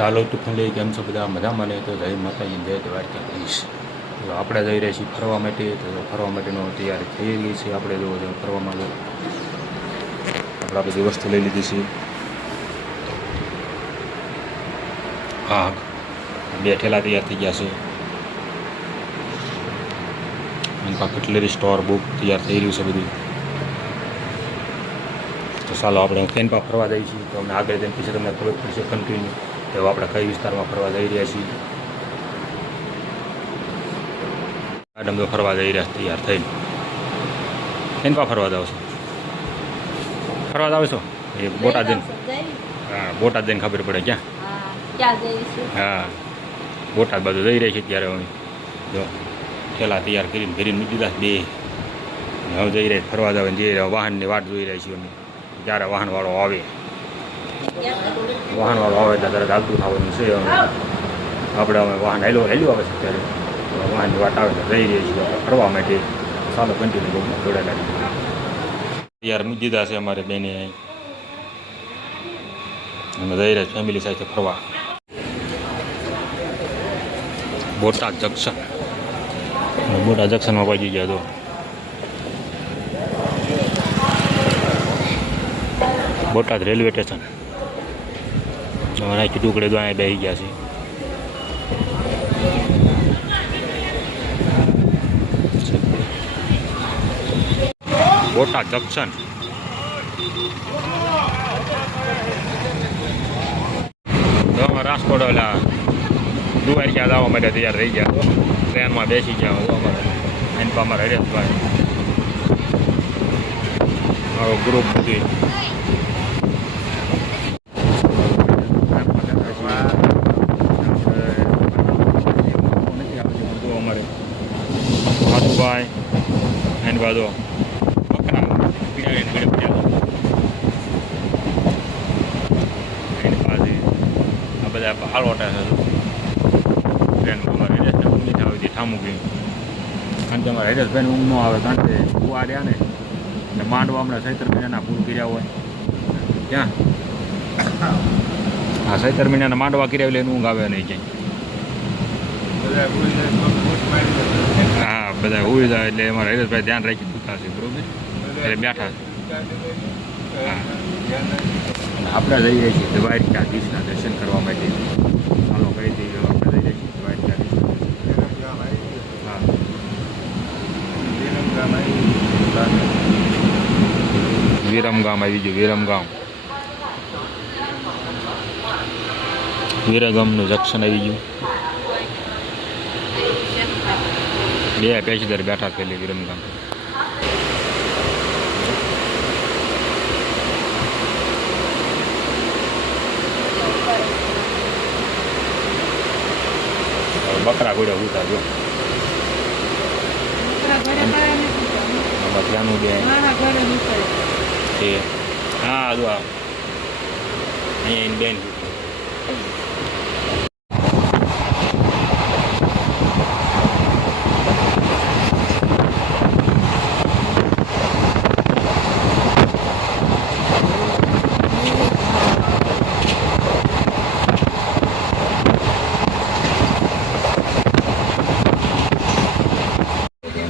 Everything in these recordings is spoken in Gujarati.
ચાલો તું ફેમિલી કેમ છો બધા મજામાં ને તો જય માતાજી જય દ્વારકાધીશ. તો આપણે જઈ રહ્યા છીએ ફરવા માટે. તો ફરવા માટેનો તૈયારી થઈ ગઈ છે. આપણે જો ફરવામાં આપણે બધી વસ્તુ લઈ લીધી છે. હા, 2 ઠેલા તૈયાર થઈ ગયા છે. અને કટલેરી સ્ટોર બુક તૈયાર થઈ રહ્યું છે બધું. તો ચાલો આપણે કેનપા ફરવા જઈએ છીએ. તો અમને આગળ જઈને પછી તમને ખબર પડશે કન્ટિન્યુ તો આપણે કઈ વિસ્તારમાં ફરવા જઈ રહ્યા છીએ. મેડમ તો ફરવા જઈ રહ્યા તૈયાર થઈને. કેનપા ફરવા જાવ છો? ફરવા જાવ છો? એ બોટાદ જઈને. હા, બોટાદ જઈને ખબર પડે ક્યાં. હા, બોટાદ બાજુ જઈ રહી છે ત્યારે અમે જો ઠેલા તૈયાર કરીને ઘરે મૂકી દીધા બે. હવે જઈ રહ્યા ફરવા જવા જઈ રહ્યા. વાહનની વાટ જોઈ રહ્યા છીએ અમે ક્યારે વાહનવાળો આવે. વાહનવાળો આવે ત્યારે ચાલતું થવાનું છે. આપણે અમે વાહન હેલું આવે છે ત્યારે વાહનની વાટ આવે તો જઈ રહીએ છીએ આપણે ફરવા માટે. ચાલો કન્ટિન્યુ બહુ જોડાયેલા તૈયાર મૂકી દીધા છે અમારે બેને. અમે જઈ રહ્યા ફેમિલી સાથે ફરવા બોટાદ જંકશન. બોટાદ જંકશનમાં પહોંચી ગયા તો બોટાદ રેલવે સ્ટેશન. અહીંથી ટુકડે તો અહીંયા બેસી ગયા છે. બોટાદ જંકશન. તો અમારે રાજકોટ ઓલા દ્વારકા જવા માટે તૈયાર થઈ ગયા. તો ટ્રેનમાં બેસી ગયા. અમારે એની પર અમારા હરેશભાઈ મારો ગ્રુપ બધી અમારે માધુભાઈ એની બાજુ બકરા પીડાવીને ઘડે પડ્યા એની પાસે આ બધા હાલવાટા છે. ટ્રેનમાં અમારે હરેશને ઊંઘ નથી આવી હતી ઠામું ગયું. કારણ કે અમારે હરેશભાઈને ઊંઘ ન આવે કારણ કે કુવા રહ્યા ને એટલે માંડવા હમણાં 17 મહિનાના પૂરું કર્યા હોય ક્યાં. હા, 17 મહિનાના માંડવા કર્યા એટલે એનું ઊંઘ આવે નહીં ક્યાંય. હા, બધા ઉઈ જાય એટલે અમારા હરેશભાઈ ધ્યાન રાખી દુખા છે બરોબર એટલે બેઠા છે. હા, આપણે જઈ રહ્યા છીએ દ્વારકાધીશના દર્શન કરવા માટે. ચાલો કહી દઈએ આપણે જઈ રહ્યા છીએ દ્વારકાધીશ. હા, વિરમગામ આવી ગયું. વિરમગામનું જંકશન આવી ગયું. 2 પેસેન્જર બેઠા પેલી વિરમગામ. બકરા ઘોડે ઉતા જો ત્યાંનું બે હા જો અહીંયા એની બેન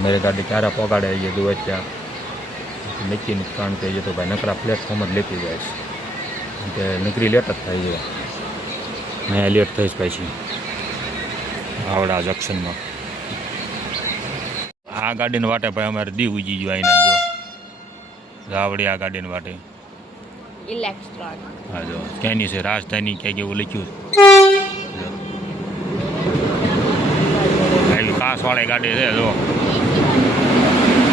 मेरे गाड़ी क्यारा पगाड़े ये दो बच्चा नक्की नुकसान के ये तो भाई नकरा प्लेटफॉर्म જ લેતી જાય છે. નકરી લેટ જ થાય છે. અહીંયા લેટ થઈ જ પછી આવડા જંકશનમાં. આ ગાડીને વાટે ભાઈ અમારે દી ઉજી ગયો અહીંના જો આવડી આ ગાડીને વાટે હા જો ક્યાંની છે રાજધાની ક્યાંક એવું લખ્યું આવી કાસવાળી ગાડી છે જો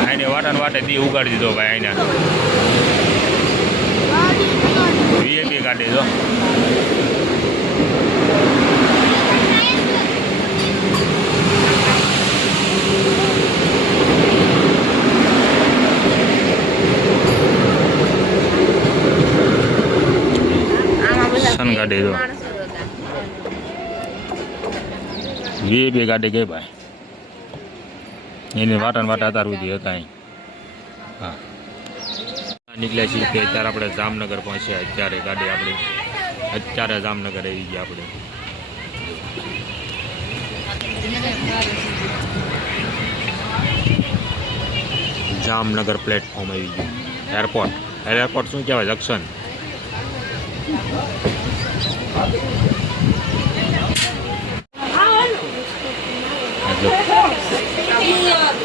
આને વાટાને વાટે દી ઉગાડી દીધો ભાઈ અહીંના વીઆઈપી ગાડી જો. સન ગાડી જો વીઆઈપી ગાડી ગઈ ભાઈ એની વાટાને વાટા અત્યાર સુધી હતા અહીં. હા, નીકળ્યા છીએ કે અત્યારે આપણે જામનગર પહોંચ્યા. અત્યારે ગાડી આપણી અત્યારે જામનગર આવી ગયા આપણે. જામનગર પ્લેટફોર્મ આવી ગયું. એરપોર્ટ શું કહેવાય? જંક્શન.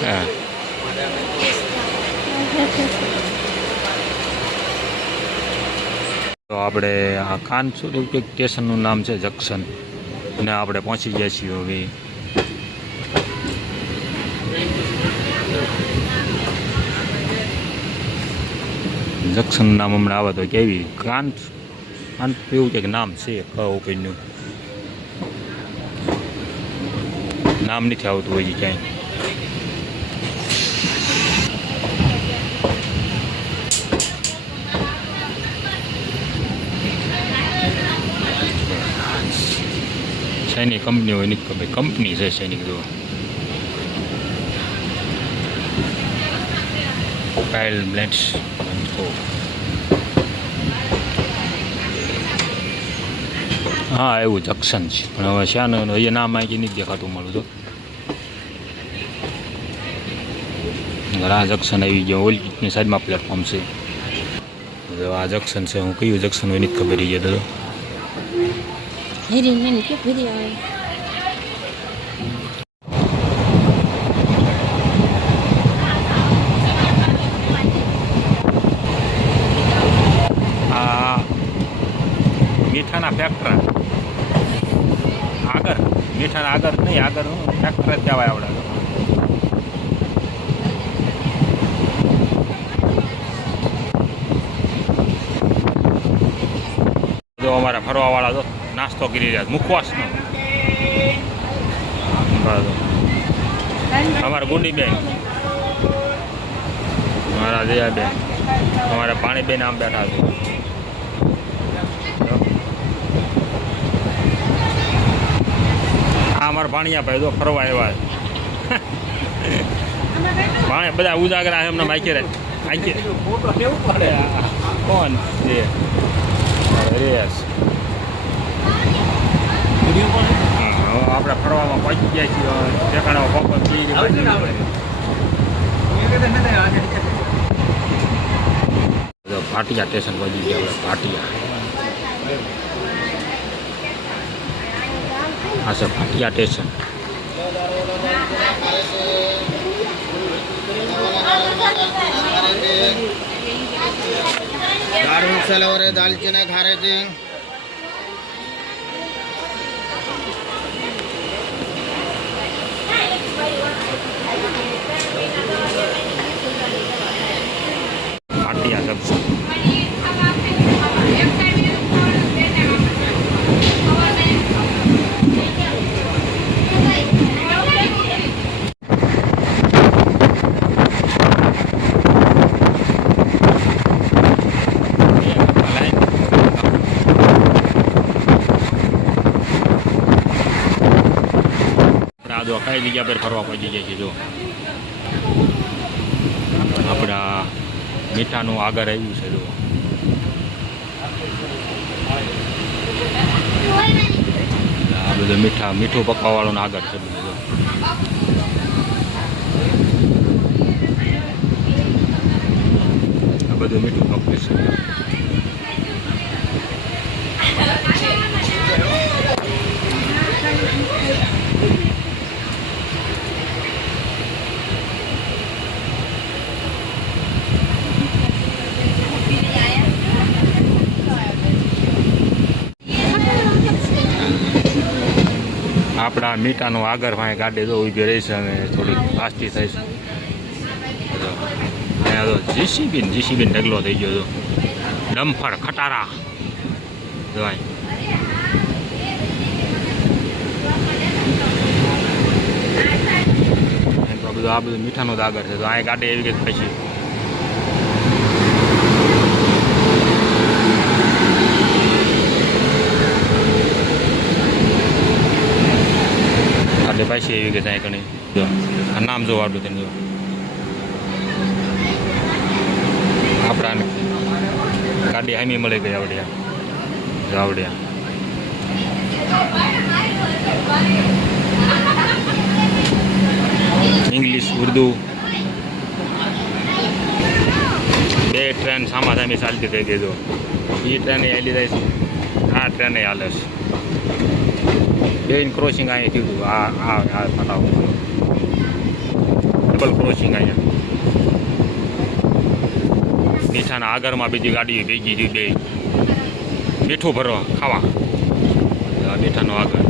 હા, તો આપણે આ કાનસુર એવું કંઈક સ્ટેશનનું નામ છે, જંક્શન. અને આપણે પહોંચી ગયા છીએ હવે. જંક્શનનું નામ હમણાં આવે તો કેવી કાન એવું કંઈક નામ છે, ઉપરનું નામ નથી આવતું હોય ક્યાંય. શેની કંપની હોય નથી ખબર. કંપની છે શેની. જો ટાઇલ બ્લેન્ડ્સ. હા, એવું જંક્શન છે, પણ હવે શાનું એ નામ આવી નથી દેખાતું મળું તો. આ જંક્શન આવી ગયો. ઓલની સાઈડમાં પ્લેટફોર્મ છે. આ જંક્શન છે. હું કયું જંક્શન હોય નથી ખબર છે. તો આ મીઠાના ફેક્ટરા આગળ, મીઠાના આગળ નહીં, આગળ ફેક્ટર જ કહેવાય આવડે. જો અમારા ફરવાવાળા તો નાસ્તો કરી રહ્યા, મુખવાસનો. અમારા ગુંડીબેન, મારા જયાબેન, અમારા પાણીબેન આમ બેઠા છે. આ અમારા ભાણિયા ભાઈ તો ફરવા આવ્યા ભાણે બધા ઉજાગરા એમને માઈકે રહે. કોણ છે? રેસ. આપણે ફરવામાં પહોંચી ગયા છીએ. ઠેકાણા પપ્પા પી ગયા. ભાટિયા સ્ટેશન પહોંચી ગયા આપણે. ભાટિયા હા સર, ભાટિયા સ્ટેશન. दाल मसाला और दालचीनी खा रहे थे. भाटिया जंक्शन. જો કઈ જગ્યા પર ફરવા પહોંચી જાય છે. જો આપણા મીઠાનું આગળ આવ્યું છે. જો આ બધું મીઠું પકવાવાળું આગળ છે બધું. આ બધું મીઠું પકવે છે. આપણા મીઠાનું આગળ ભાઈ ગાડી તો ઊભી રહી છે અને થોડીક ફાસ્ટી થઈ છે. અહીંયા તો જીસીબી ઢગલો થઈ ગયો હતો. ડમ્ફર ખટારા જોવાય. આ બધું મીઠાનું જ આગળ છે. તો અહીંયા ગાડી એવી ગઈ પછી ગાડી પાછી એવી ગઈ ત્યાં ઘણી. જો આ નામ જો વાળું તેને. જો આપણા ગાડી હામી મળી ગઈ આવડે. જાવડિયા. ઇંગ્લિશ ઉર્દુ બે ટ્રેન સામાસામી ચાલતી થઈ ગઈ. જો એ ટ્રેન હાલી જાય છે, આ ટ્રેન હાલે છે. બેન ક્રોસિંગ અહીંયા થયું હતું. આ ફટાવો ડબલ ક્રોસિંગ અહીંયા. મીઠાના આગળમાં બીજી ગાડી ભેગી હતી બે મીઠું ભરવા ખાવા. મીઠાનો આગળ